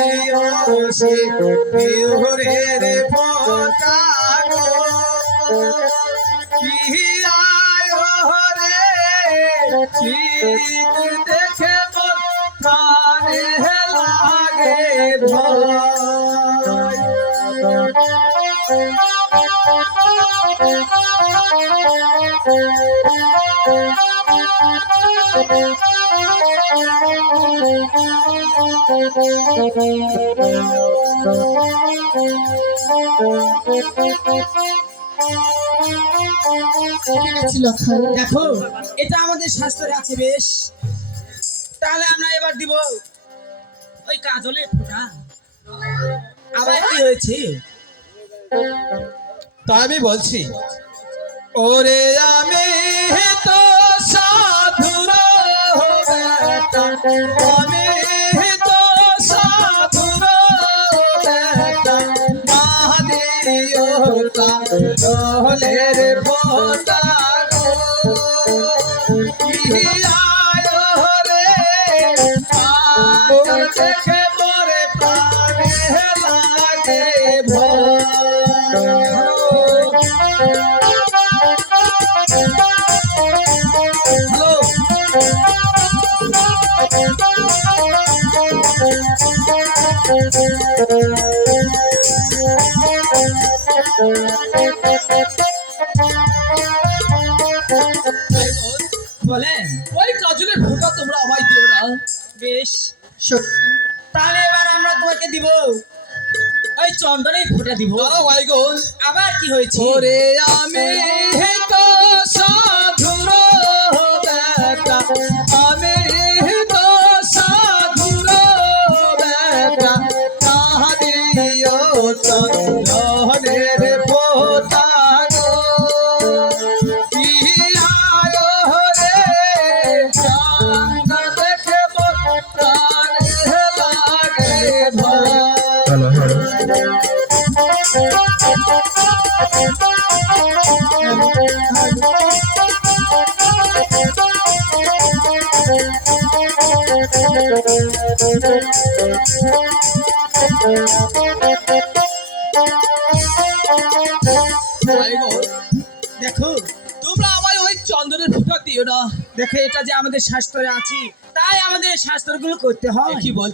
দিও সে বিহুরের ফোঁটা গো কি আয়ো রে ঠিক দেখে মোর প্রাণে লাগে ভয় ঠিক আছে লক্ষণ, দেখো এটা আমাদের শাস্ত্রে আছে বেশ। তাহলে আমরা এবার দিব ওই কাজলের ফোঁটা। আবার কি হয়েছে? তা আমি বলছি ওরে আমি তো সাধুর বেটা আমি তো সাধুর বেটা মাদিও কাজলের ফোঁটা গো কি আয়ো রে কাজল দেখে মোরে প্রাণে লাগে ভয় বলেন ওই কাজলের ফোঁটা তোমরা আমায় দিও না বেশ। সত্যি তাহলে এবার আমরা তোমাকে দিব ওই চন্দনের ফোঁটা দিব। দাঁড়াও ভাই গো আবার কি হয়েছে? ওরে আমি তো সাধুর বেটা আমি তো সাধুর বেটা তাহাদিও চন্দনের ফোঁটা গো কি আয়ো রে চাঁদ দেখে মোর প্রাণে লাগে ভয় দেখো তোমরা আমায় ওই চন্দনের ফোঁটা দিও না দেখো এটা যে আমাদের শাস্ত্রে আছে তাই আমাদের শাস্ত্রগুলো করতে হয়। কি বল